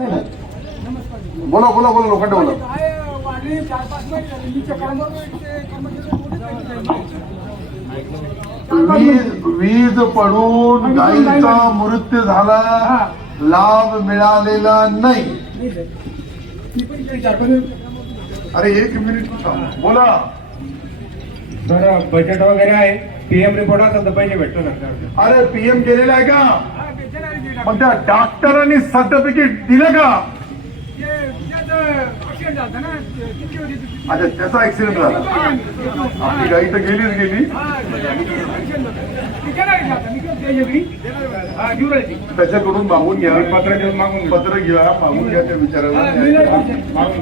बोला बोला बोला लोखंडे बोला. वीज पडून गाईचा मृत्यू झाला, लाभ मिळालेला नाही. अरे 1 मिनिट बोला. सर बजेट वगैरे आहे, पीएम रिपोर्ट असेल तर पैसे भेटतो ना. अरे पीएम केलेला आहे का? पण त्या डॉक्टरांनी सर्टिफिकेट दिलं का? अच्छा त्याचा ऍक्सिडेंट झाला. आपली गाई तर गेलीच गेली. त्याच्याकडून मागून घ्या, पत्र देऊन मागून पत्र घ्या, मागून घ्या त्या विचारायला.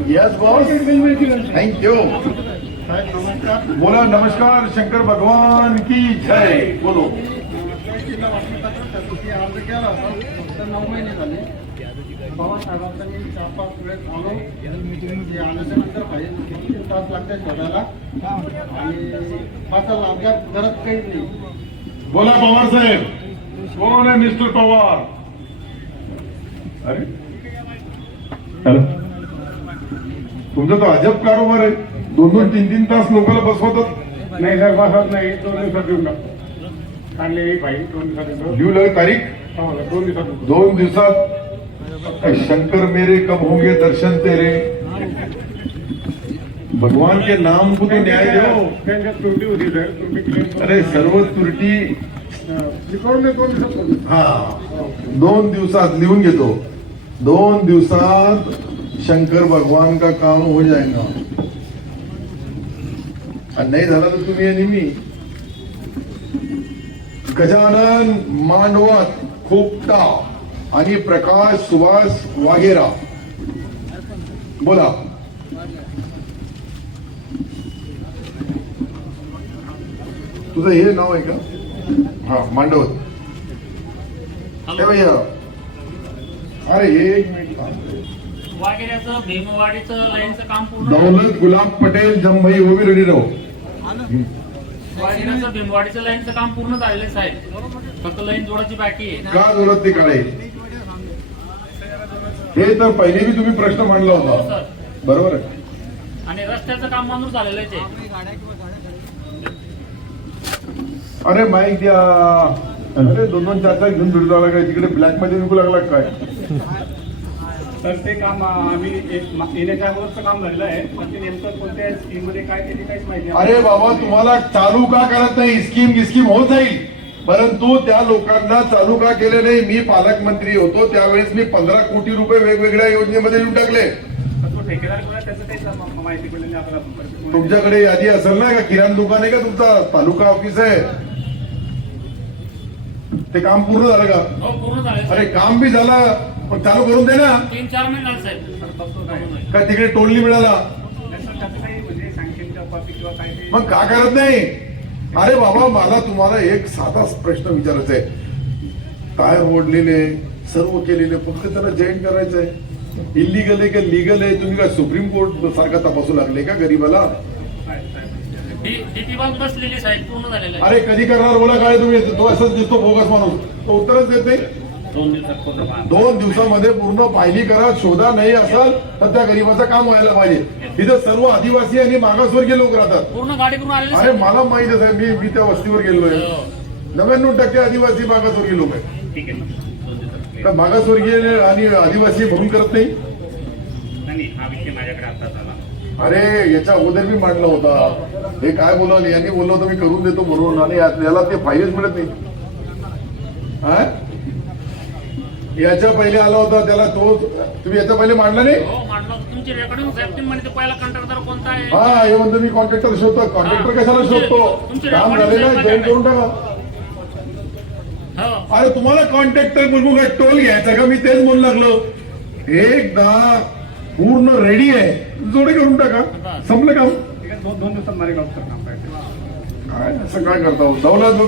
Yes boss, thank you. बोला. नमस्कार, शंकर भगवान की जय. बोलो. अर्ज केला होता, फक्त 9 महिने झाले. पवार साहेबांनी 4-5 वेळेस आलो. आल्याच्या नंतर किती तास लागतात शोधायला आणि पाचाला अपघात घरात काहीच नाही. बोला पवार साहेब. कोण आहे मिस्टर पवार? अरे हॅलो, तुमचा तो अजब कारोबार आहे. 2-3 तास लोकांना बसवतात. नाही सर, बसत नाही. 2 दिवसात देऊन टाकतो. काढले पाहिजे 2 दिवसात देतो. लिहू लगे तारीख. 2 दिवसात देतो. 2 दिवसात. शंकर मेरे कब होंगे दर्शन तेरे. भगवान के नाम को तो न्याय दो. त्यांच्यात त्रुटी होती सर, तुम्ही अरे सर्व त्रुटी करून 2 दिवसात. हा 2 दिवसात लिहून घेतो. 2 दिवसात शंकर भगवान का काम हो जाएगा. आणि नाही झाला तर तुम्ही आणि मी. गजानन मांडवत खोपटा आणि प्रकाश सुभाष वाघेरा. बोला. तुझं हे नाव आहे का? हा मांडवत. हे भैया. अरे 1 मिनिट. वाघेऱ्याचं भीमवाडीचं लाईनचं काम पूर्ण. दौलत गुलाब पटेल जमभाई वो भी रेडी रहो. वाघेऱ्याचं भीमवाडीचं लाईनचं काम पूर्ण झालेलं आहे साहेब. फक्त लाईन जोडायची बाकी आहे. का जोरात ते काढे? हे तर पहिले बी तुम्ही प्रश्न मांडला हो होता. सर. बरोबर आहे. आणि रस्त्याचं काम मंजूर झालेलं आहे. अरे माईक द्या. अरे 2-2, 4-4 घेऊन फिरतो आला काय? तिकडे ब्लॅक मध्ये विकू लागला काय? तर ते काम आम्ही येण्याच्या अगोदरचं काम झालेलं आहे, पण ते नेमकं कोणत्या स्कीम मध्ये काय त्याची काहीच माहिती नाही. अरे बाबा, तुम्हाला चालू का करत नाही? स्कीम होत जाईल, परंतु त्या लोकांना चालू का केले नाही? मी पालकमंत्री होतो त्यावेळेस मी 15 कोटी रुपये वेगवेगळ्या योजनेमध्ये देऊन टाकले. तो ठेकेदार कोण आहे त्याचं काही माहिती पडली नाही आपल्याला. तुमच्याकडे यादी असेल ना? का किराणा दुकान आहे का तुमचा? तालुका ऑफिस आहे? ते काम पूर्ण झालं का? हो पूर्ण झालं. अरे काम बी झालं, पण चालू करून दे ना. 3-4 महिने झाले साहेब. का तिकडे टोलनी मिळाला? म्हणजे सँक्शनच्या कॉपी किंवा काय ते मग का करत नाही? अरे बाबा, मला तुम्हाला एक साधा प्रश्न विचारायचा आहे. टायर ओढलेले, सर्व केलेले, फक्त त्याला जॉईन करायचंय. इलिगल आहे का लीगल आहे? तुम्ही काय सुप्रीम कोर्ट सारखा तपासू लागले का गरीबाला? डीपी बाग बसलेली साहेब, पूर्ण झालेलं आहे. अरे कधी करणार बोला काय तुम्ही? तो असंच दिसतो बोगस माणूस. तो उत्तरच देत नाही. 2 दिवसात 2 दिवसामध्ये पूर्ण पाहिली करा. शोधा. नाही असेल तर त्या गरीबाचं काम व्हायला पाहिजे. तिथं सर्व आदिवासी आणि मागासवर्गीय लोक राहतात. पूर्ण गाडी करून आलेले अरे मला माहिती आहे साहेब, मी त्या वस्तीवर गेलोय. 99% आदिवासी मागासवर्गीय लोक आहेत. ठीक आहे. 2 दिवसात तर मागासवर्गीय आणि आदिवासी म्हणून करत नाही. नाही, हा विषय माझ्याकडे आताच आला. अरे याच्या अगोदर मी मांडला होता. हे काय बोलावलं? यांनी बोललं होतं मी करून देतो म्हणून, आणि याला ते फायदेच मिळत नाही. याच्या पहिले आला होता त्याला, तो तुम्ही याच्या पहिले मांडला नाही? हो मांडला. तुमची रेकॉर्डिंग साहेब तुम्ही म्हणते पहिला कंत्राटदार कोणता आहे? हा, हे म्हणतो मी कॉन्ट्रॅक्टर शोधतो. कॉन्ट्रॅक्टर कशाला शोधतो? काम झालेलं जॉईन करून टाका. हो. अरे तुम्हाला कॉन्ट्रॅक्टर म्हणून काय टोल घ्यायचा का? मी तेच बोलू लागलो. एकदा पूर्ण रेडी आहे, जोडे करून टाका, संपलं काम. ठीक आहे. 2 दिवसात माझे काम करणार. काय असं काय करता? दौलत